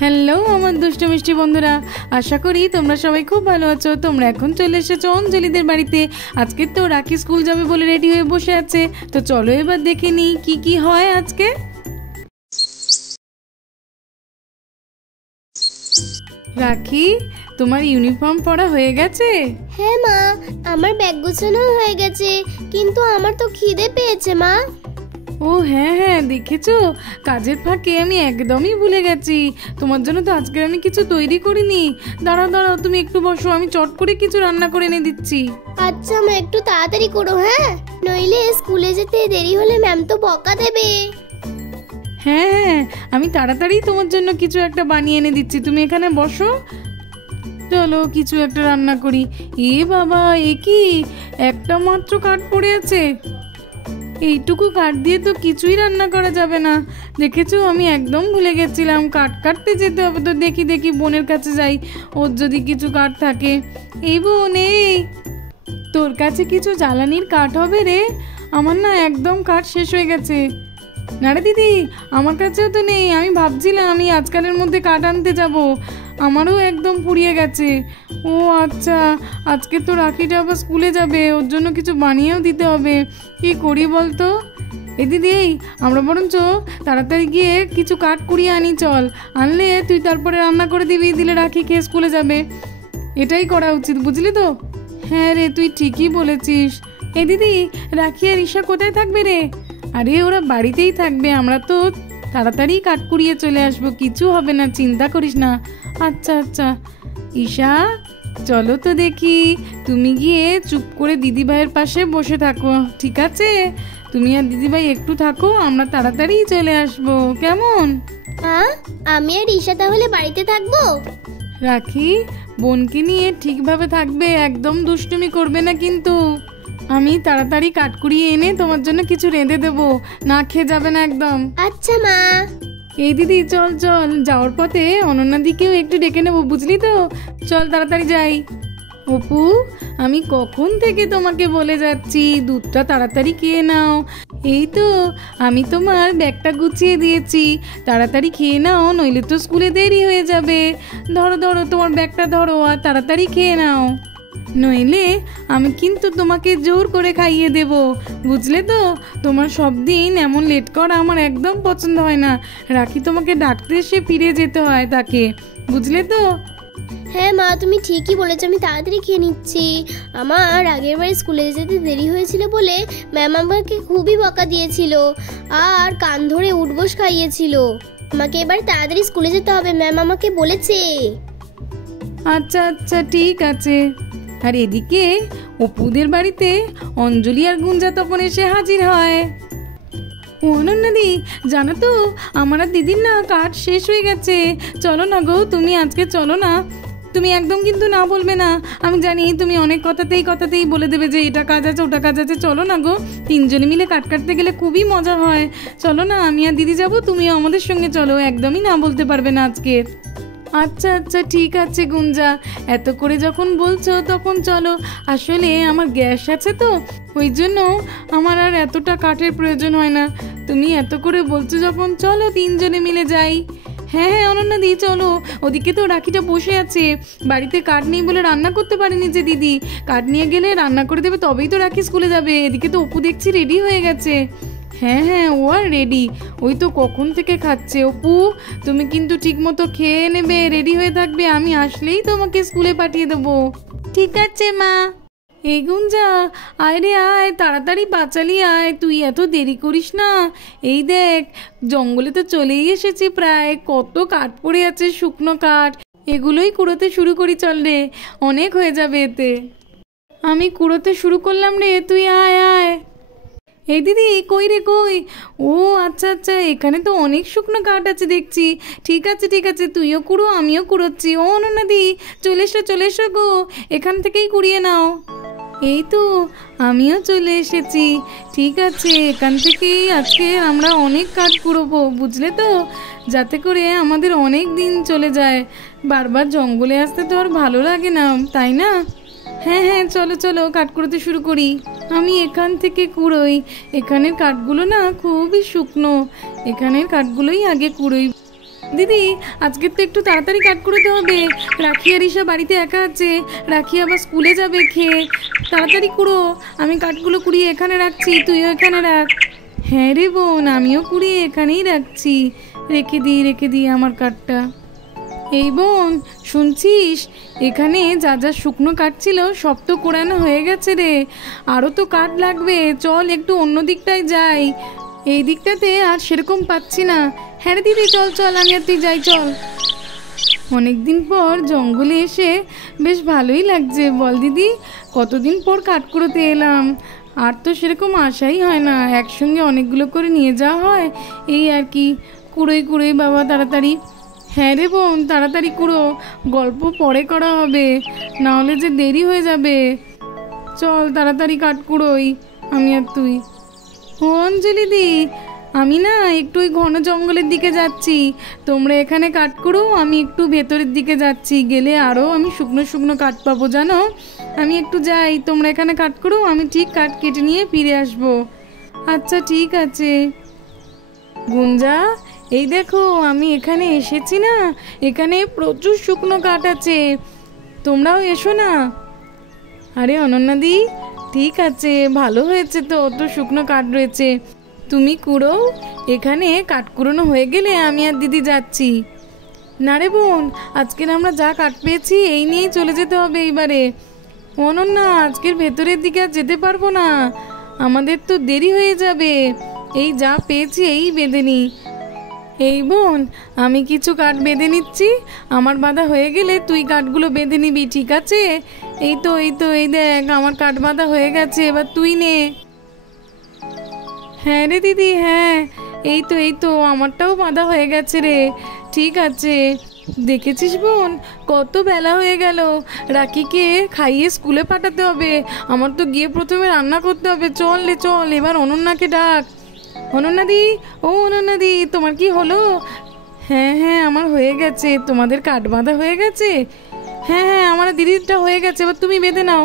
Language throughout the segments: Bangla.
হ্যালো আমার দুষ্ট মিষ্টি বন্ধুরা, আশা করি তোমরা সবাই খুব ভালো আছো। তোমরা এখন চলে এসেছো অঞ্জলিদের বাড়িতে। আজকে তো রাখি স্কুল যাবে বলে রেডি হয়ে বসে আছে। তো চলো এবার দেখে নিই কি কি হয় আজকে। রাখি, তোমার ইউনিফর্ম পরা হয়ে গেছে? হ্যাঁ মা, আমার ব্যাগ গোছানো হয়ে গেছে, কিন্তু আমার তো খিদে পেয়েছে মা। ও হ্যাঁ হ্যাঁ, দেখেছো কাজের ফাঁকে আমি একদমই ভুলে গেছি। তোমার জন্য তো আজকে আমি কিছু তৈরি করিনি। দাঁড়াও দাঁড়াও, তুমি একটু বসো, আমি চট করে কিছু রান্না করে এনে দিচ্ছি। আচ্ছা মা, একটু তাড়াতাড়ি করো হ্যাঁ, নইলে স্কুলে যেতে দেরি হলে ম্যাম তো বকা দেবে। হ্যাঁ হ্যাঁ, আমি তাড়াতাড়ি তোমার জন্য কিছু একটা বানিয়ে এনে দিচ্ছি, তুমি এখানে বসো। চলো কিছু একটা রান্না করি। এ বাবা, এ কি একটা মাত্র কাঠ পড়ে আছে? এইটুকু কাঠ দিয়ে তো কিছুই রান্না করা যাবে না। দেখেছো, আমি একদম ভুলে গেছিলাম কাঠ কাটতে যেতে হবে। তো দেখি দেখি বোনের কাছে যাই, ওর যদি কিছু কাঠ থাকে। এই বোন, এই তোর কাছে কিছু জ্বালানির কাঠ হবে রে? আমার না একদম কাঠ শেষ হয়ে গেছে। না রে দিদি, আমার কাছেও তো নেই। আমি ভাবছিলাম আমি আজকালের মধ্যে কাঠ আনতে যাব, আমারও একদম পুড়িয়ে গেছে। ও আচ্ছা, আজকে তো রাখিটা আবার স্কুলে যাবে, ওর জন্য কিছু বানিয়েও দিতে হবে। কি করি বলতো? এই দিদি, এই আমরা বরঞ্চ তাড়াতাড়ি গিয়ে কিছু কাঠ কুড়িয়ে আনি, চল। আনলে তুই তারপরে রান্না করে দিবি, দিলে রাখি খেয়ে স্কুলে যাবে। এটাই করা উচিত, বুঝলি তো? হ্যাঁ রে, তুই ঠিকই বলেছিস। এই দিদি, রাখি আর ঈশা কোথায় থাকবে রে? আরে ওরা বাড়িতেই থাকবে, আমরা তো তাড়াতাড়ি কাঠ কুড়িয়ে চলে আসবো, কিছু হবে না, চিন্তা করিস না। আচ্ছা আচ্ছা। ঈশা, চলো তো দেখি, তুমি গিয়ে চুপ করে দিদিভাইয়ের পাশে বসে থাকো, ঠিক আছে? তুমি আর দিদিভাই একটু থাকো, আমরা তাড়াতাড়ি চলে আসবো, কেমন? হ্যাঁ, আমি আর ঈশা তাহলে বাড়িতে থাকবো? রাখি, বোনকে নিয়ে ঠিকভাবে থাকবে, একদম দুষ্টুমি করবে না কিন্তু। আমি তাড়াতাড়ি কাঠ কুড়িয়ে এনে তোমার জন্য কিছু রেঁধে দেবো, না খেয়ে যাবে না একদম। আচ্ছা মা। এই দিদি, চল চল, যাওয়ার পথে অনন্যাদিকেও একটু ডেকে নেবো, বুঝলি তো? চল তাড়াতাড়ি যাই। অপু, আমি কখন থেকে তোমাকে বলে যাচ্ছি দুধটা তাড়াতাড়ি খেয়ে নাও। এই তো আমি তোমার ব্যাগটা গুছিয়ে দিয়েছি, তাড়াতাড়ি খেয়ে নাও, নইলে তো স্কুলে দেরি হয়ে যাবে। ধরো ধরো, তোমার ব্যাগটা ধরো আর তাড়াতাড়ি খেয়ে নাও, নইলে আমি কিন্তু তোমাকে জোর করে খাইয়ে দেব, বুঝলে তো? তোমার সব দিন এমন লেট করা আমার একদম পছন্দ হয় না। রাখি তোমাকে ডাকতে এসে ফিরে যেতে হয় তাকে, বুঝলে তো? হ্যাঁ মা, তুমি ঠিকই বলেছো, আমি তাড়াতাড়ি খেয়ে নিচ্ছি। আমার আগের বার স্কুলে যেতে দেরি হয়েছিল বলে ম্যাম আমাকে খুবই বকা দিয়েছিল আর কান ধরে উঠবোস খাইয়েছিল। আমাকে এবার তাড়াতাড়ি স্কুলে যেতে হবে, ম্যাম আমাকে বলেছে। আচ্ছা আচ্ছা, ঠিক আছে। আর এদিকে অপুদের বাড়িতে অঞ্জলি আর গুঞ্জা তখন এসে হাজির হয়। ও অনন্যাদি, জানো তো আমার আর দিদির না কাঠ শেষ হয়ে গেছে। চলো না গো, তুমি আজকে চলো না। তুমি একদম কিন্তু না বলবে না, আমি জানি তুমি অনেক কথাতেই বলে দেবে যে এটা কাজ আছে ওটা কাজ আছে। চলো না গো, তিনজনে মিলে কাঠ কাটতে গেলে খুবই মজা হয়। চলো না, আমি আর দিদি যাবো, তুমিও আমাদের সঙ্গে চলো, একদমই না বলতে পারবে না আজকে। আচ্ছা আচ্ছা, ঠিক আছে গুঞ্জা, এত করে যখন বলছো তখন চলো। আসলে আমার গ্যাস আছে তো, ওই জন্য আমার আর এতটা কাঠের প্রয়োজন হয় না। তুমি এত করে বলছো যখন, চলো তিনজনে মিলে যাই। হ্যাঁ হ্যাঁ অনন্যাদি, চলো। ওদিকে তো রাখিটা বসে আছে, বাড়িতে কাঠ নেই বলে রান্না করতে পারেনি যে দিদি। কাঠ নিয়ে গেলে রান্না করে দেবে, তবেই তো রাখি স্কুলে যাবে। এদিকে তো অপু দেখছি রেডি হয়ে গেছে। হ্যাঁ হ্যাঁ, ও আর রেডি, ওই তো কখন থেকে খাচ্ছে। অপু, তুমি কিন্তু ঠিক মতো খেয়ে নেবে, রেডি হয়ে থাকবে, আমি আসলেই তোমাকে স্কুলে পাঠিয়ে দেবো। ঠিক আছে মা। এই গুঞ্জা, আয় রে আয়, তাড়াতাড়ি বাঁচালি আয়, তুই এত দেরি করিস না। এই দেখ, জঙ্গলে তো চলেই এসেছি প্রায়, কত কাঠ পড়ে আছে, শুকনো কাঠ, এগুলোই কুড়োতে শুরু করি, চল রে, অনেক হয়ে যাবে এতে। আমি কুড়োতে শুরু করলাম রে, তুই আয় আয়। এই দিদি, কই রে কই? ও আচ্ছা আচ্ছা, এখানে তো অনেক শুকনো কাঠ আছে দেখছি। ঠিক আছে ঠিক আছে, তুইও কুড়ো, আমিও কুড়োচ্ছি। ও অনন্যাদি, চলে এসো গো, এখান থেকেই কুড়িয়ে নাও। এই তো আমিও চলে এসেছি। ঠিক আছে, এখান থেকেই আজকে আমরা অনেক কাঠ কুড়োবো, বুঝলে তো? যাতে করে আমাদের অনেক দিন চলে যায়। বারবার জঙ্গলে আসতে তো আর ভালো লাগে না, তাই না? হ্যাঁ হ্যাঁ, চলো চলো, কাঠ কুড়োতে শুরু করি। আমি এখান থেকে কুড়োই, এখানের কাঠগুলো না খুবই শুকনো, এখানের কাঠগুলোই আগে কুড়োই। দিদি আজকে তো একটু তাড়াতাড়ি কাট করতে হবে, রাখি আর ঈশা বাড়িতে একা আছে, রাখি আবার স্কুলে যাবে খেয়ে। তাড়াতাড়ি কুড়ো, আমি কাঠগুলো কুড়িয়ে এখানে রাখছি, তুইও এখানে রাখ। হ্যাঁ রে বোন, আমিও কুড়িয়ে এখানেই রাখছি, রেখে দিই আমার কাঠটা। এই বোন শুনছিস, এখানে যা যা শুকনো কাঠ ছিল সব তো কোড়ানো হয়ে গেছে রে, আরও তো কাঠ লাগবে, চল একটু অন্য দিকটায় যাই, এই দিকটাতে আর সেরকম পাচ্ছি না। হ্যাঁ রে দিদি চল চল, আমি আর তুই যাই চল। অনেকদিন পর জঙ্গলে এসে বেশ ভালোই লাগছে বল দিদি, কতদিন পর কাঠ কুড়োতে এলাম, আর তো সেরকম আশাই হয় না, একসঙ্গে অনেকগুলো করে নিয়ে যাওয়া হয়, এই আর কি। কুড়োই বাবা তাড়াতাড়ি। হ্যাঁ রে বোন তাড়াতাড়ি কুড়ো, গল্প পরে করা হবে, নাহলে যে দেরি হয়ে যাবে। চল তাড়াতাড়ি কাঠ কুড়োই, আমি আর তুই। ও অঞ্জলি দি, আমি না একটু ওই ঘন জঙ্গলের দিকে যাচ্ছি, তোমরা এখানে কাঠ কুড়ো, আমি একটু ভেতরের দিকে যাচ্ছি, গেলে আরও আমি শুকনো শুকনো কাঠ পাবো জানো। আমি একটু যাই, তোমরা এখানে কাঠ কুড়ো, আমি ঠিক কাঠ কেটে নিয়ে ফিরে আসবো। আচ্ছা ঠিক আছে। গুঞ্জা এই দেখো আমি এখানে এসেছি না, এখানে প্রচুর শুকনো কাঠ আছে, তোমরাও এসো না। আরে অনন্যাদি ঠিক আছে, ভালো হয়েছে তো, অত শুকনো কাঠ রয়েছে, তুমি কুড়ো, এখানে কাঠ কুড়োনো হয়ে গেলে আমি আর দিদি যাচ্ছি। না রে বোন, আজকের আমরা যা কাঠ পেয়েছি এই নিয়েই চলে যেতে হবে এইবারে। অনন্যা আজকের ভেতরের দিকে আর যেতে পারবো না, আমাদের তো দেরি হয়ে যাবে, এই যা পেয়েছি এই বেঁধে নি। এই বোন আমি কিছু কাঠ বেঁধে নিচ্ছি, আমার বাঁধা হয়ে গেলে তুই কাঠগুলো বেঁধে নিবি, ঠিক আছে? এই তো এই দেখ আমার কাঠ বাঁধা হয়ে গেছে, এবার তুই নে। হ্যাঁ রে দিদি হ্যাঁ, এই তো আমারটাও বাঁধা হয়ে গেছে রে, ঠিক আছে। দেখেছিস বোন কত বেলা হয়ে গেল, রাকিকে খাইয়ে স্কুলে পাঠাতে হবে, আমার তো গিয়ে প্রথমে রান্না করতে হবে, চল রে চল, এবার অনন্যাকে ডাক। অনন্যাদি, ও অনন্যাদি তোমার কি হলো? হ্যাঁ আমার হয়ে গেছে, তোমাদের কাঠ বাঁধা হয়ে গেছে? হ্যাঁ আমার দিদিরটা হয়ে গেছে, এবার তুমি বেঁধে নাও।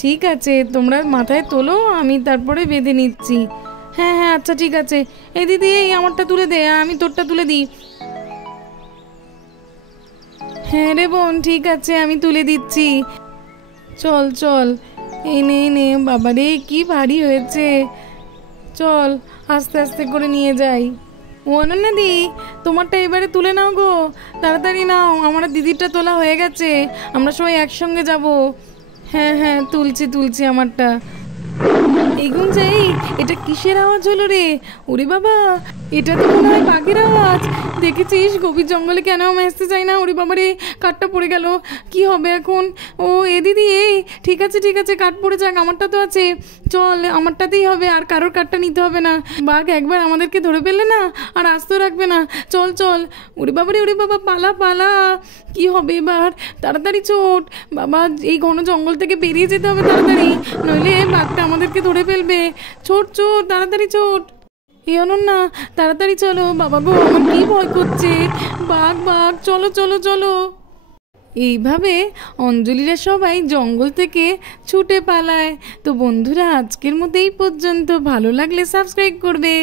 ঠিক আছে তোমরা মাথায় তোলো, আমি তারপরে বেঁধে নিচ্ছি। হ্যাঁ আচ্ছা ঠিক আছে। এই দিদি এই আমারটা তুলে দে, আমি তোরটা তুলে দিই। হ্যাঁ রে বোন ঠিক আছে, আমি তুলে দিচ্ছি, চল এই নে বাবারে কি ভারী হয়েছে, চল আস্তে আস্তে করে নিয়ে যাই। ও অনন্যাদি তোমারটা এবারে তুলে নাও গো, তাড়াতাড়ি নাও, আমার দিদিরটা তোলা হয়ে গেছে, আমরা সবাই একসঙ্গে যাব। হ্যাঁ তুলছি আমারটা। এই গুঞ্জাই, এটা কিসের আওয়াজ হলো রে? ওরে বাবা, এটা তো মনে হয় বাঘের আওয়াজ। দেখেছিস গভীর জঙ্গলে কেন আমি আসতে চাই না, ওরে বাবা রে কাঠটা পড়ে গেল, কি হবে এখন? ও এ দিদি এই ঠিক আছে কাঠ পড়ে যাক, আমারটা তো আছে, চল আমারটাতেই হবে, আর কারোর কাঠটা নিতে হবে না, বাঘ একবার আমাদেরকে ধরে ফেললে না আর আসতেও রাখবে না, চল। ওরে বাবা পালা, কি হবে এবার? তাড়াতাড়ি ছোট বাবা, এই ঘন জঙ্গল থেকে বেরিয়ে যেতে হবে তাড়াতাড়ি, নইলে বাঘটা আমাদেরকে ধরে ফেলবে। ছোট তাড়াতাড়ি ছোট। এই অনন্যা তাড়াতাড়ি চলো, বাবা গো আমার কি ভয় করছে, বাঘ চলো। এইভাবে অঞ্জলিরা সবাই জঙ্গল থেকে ছুটে পালায়। তো বন্ধুরা আজকের মতো এই পর্যন্ত, ভালো লাগলে সাবস্ক্রাইব করবে।